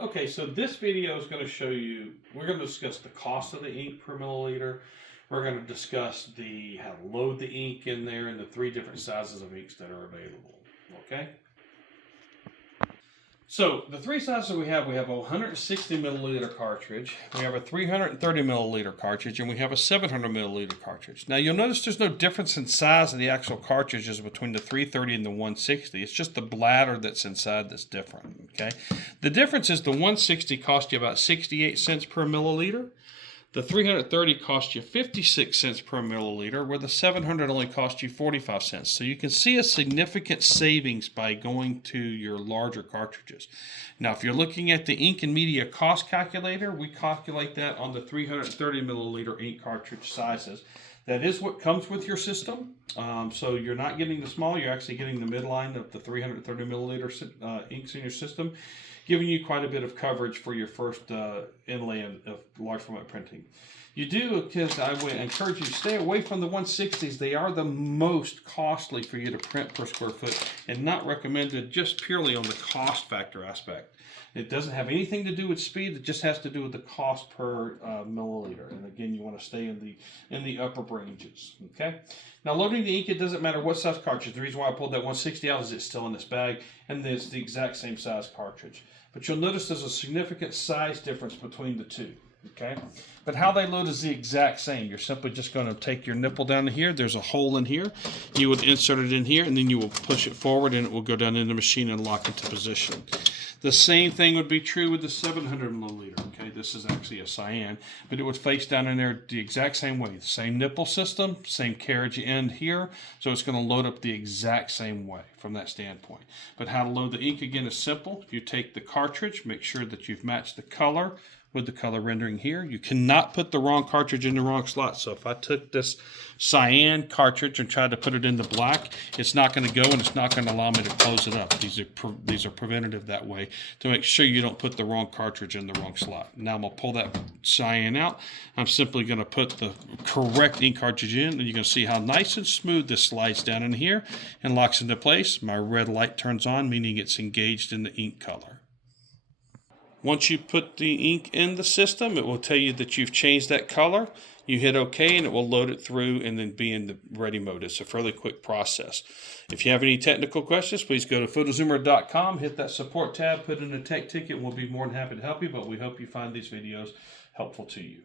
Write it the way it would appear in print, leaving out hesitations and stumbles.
Okay, so this video is going to show you, we're going to discuss the cost of the ink per milliliter. We're going to discuss how to load the ink in there and the 3 different sizes of inks that are available. Okay? So the 3 sizes we have a 160 milliliter cartridge, we have a 330 milliliter cartridge, and we have a 700 milliliter cartridge. Now you'll notice there's no difference in size of the actual cartridges between the 330 and the 160. It's just the bladder that's inside that's different. Okay, the difference is the 160 costs you about 68 cents per milliliter. The 330 costs you 56 cents per milliliter, where the 700 only costs you 45 cents. So you can see a significant savings by going to your larger cartridges. Now, if you're looking at the ink and media cost calculator, we calculate that on the 330 milliliter ink cartridge sizes. That is what comes with your system. So you're not getting the small, you're actually getting the midline of the 330 milliliter inks in your system, giving you quite a bit of coverage for your first inlay of large format printing. You do, because I would encourage you to stay away from the 160s. They are the most costly for you to print per square foot, and not recommended just purely on the cost factor aspect. It doesn't have anything to do with speed. It just has to do with the cost per milliliter. And again, you want to stay in the upper ranges. Okay. Now, loading the ink, it doesn't matter what size cartridge. The reason why I pulled that 160 out is it's still in this bag, and it's the exact same size cartridge. But you'll notice there's a significant size difference between the two. Okay, but how they load is the exact same. You're simply just going to take your nipple down to here. There's a hole in here. You would insert it in here, and then you will push it forward, and it will go down in the machine and lock into position. The same thing would be true with the 700 milliliter. Okay, this is actually a cyan, but it would face down in there the exact same way. The same nipple system, same carriage end here, so it's going to load up the exact same way from that standpoint. But how to load the ink again is simple. You take the cartridge, make sure that you've matched the color with the color rendering here. You cannot put the wrong cartridge in the wrong slot. So if I took this cyan cartridge and tried to put it in the black, it's not going to go, and it's not going to allow me to close it up. These are preventative that way to make sure you don't put the wrong cartridge in the wrong slot. Now I'm going to pull that cyan out. I'm simply going to put the correct ink cartridge in, and you're going to see how nice and smooth this slides down in here and locks into place. My red light turns on, meaning it's engaged in the ink color. Once you put the ink in the system, it will tell you that you've changed that color. You hit OK, and it will load it through and then be in the ready mode. It's a fairly quick process. If you have any technical questions, please go to photozoomer.com, hit that support tab, put in a tech ticket, and we'll be more than happy to help you. But we hope you find these videos helpful to you.